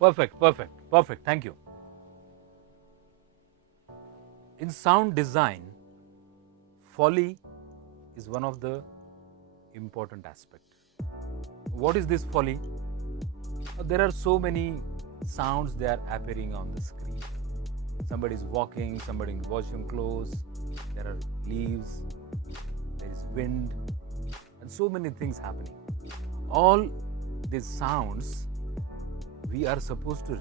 Perfect. Thank you. In sound design, Foley is one of the important aspects. What is this Foley? There are so many sounds that are appearing on the screen. Somebody is walking, somebody is washing clothes, there are leaves, there is wind, and so many things happening. All these sounds we are supposed to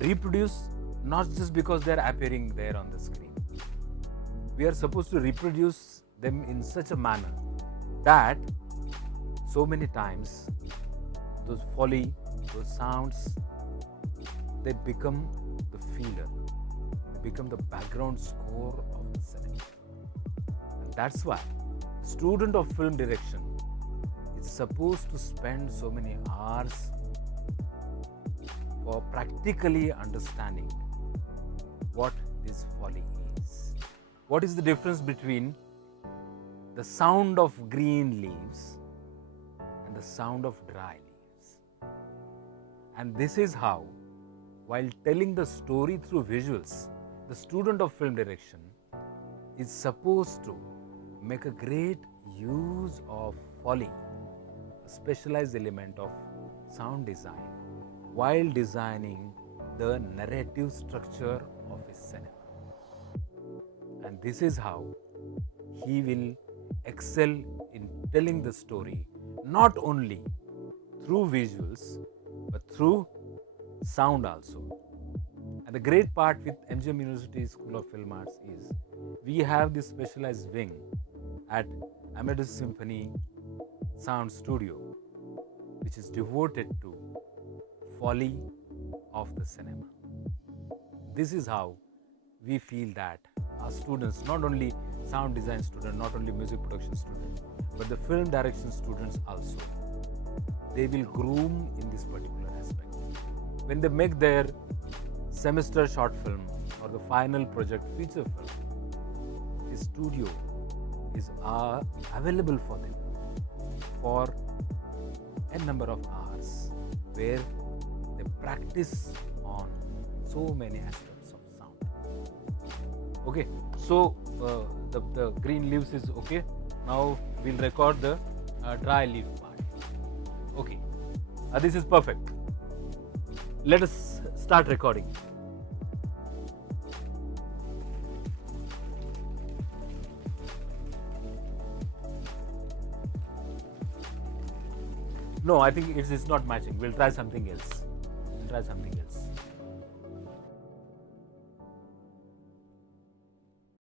reproduce not just because they are appearing there on the screen. We are supposed to reproduce them in such a manner that so many times those Foley, those sounds, they become the feeler, they become the background score of the cinema. And that's why student of film direction is supposed to spend so many hours for practically understanding what this Foley is. What is the difference between the sound of green leaves and the sound of dry leaves? And this is how, while telling the story through visuals, the student of film direction is supposed to make a great use of Foley, a specialized element of sound design, while designing the narrative structure of his cinema. And this is how he will excel in telling the story not only through visuals but through sound also. And the great part with MGM University School of Film Arts is we have this specialized wing at Amadeus Symphony Sound Studio, which is devoted to Foley of the cinema. This is how we feel that our students, not only sound design students, not only music production students, but the film direction students also, they will groom in this particular aspect. When they make their semester short film or the final project feature film, the studio is available for them for a number of hours where they practice on so many aspects of sound. Okay, so the green leaves is okay. Now we'll record the dry leaf part. Okay, this is perfect. Let us start recording. No, I think it's not matching. We'll try something else.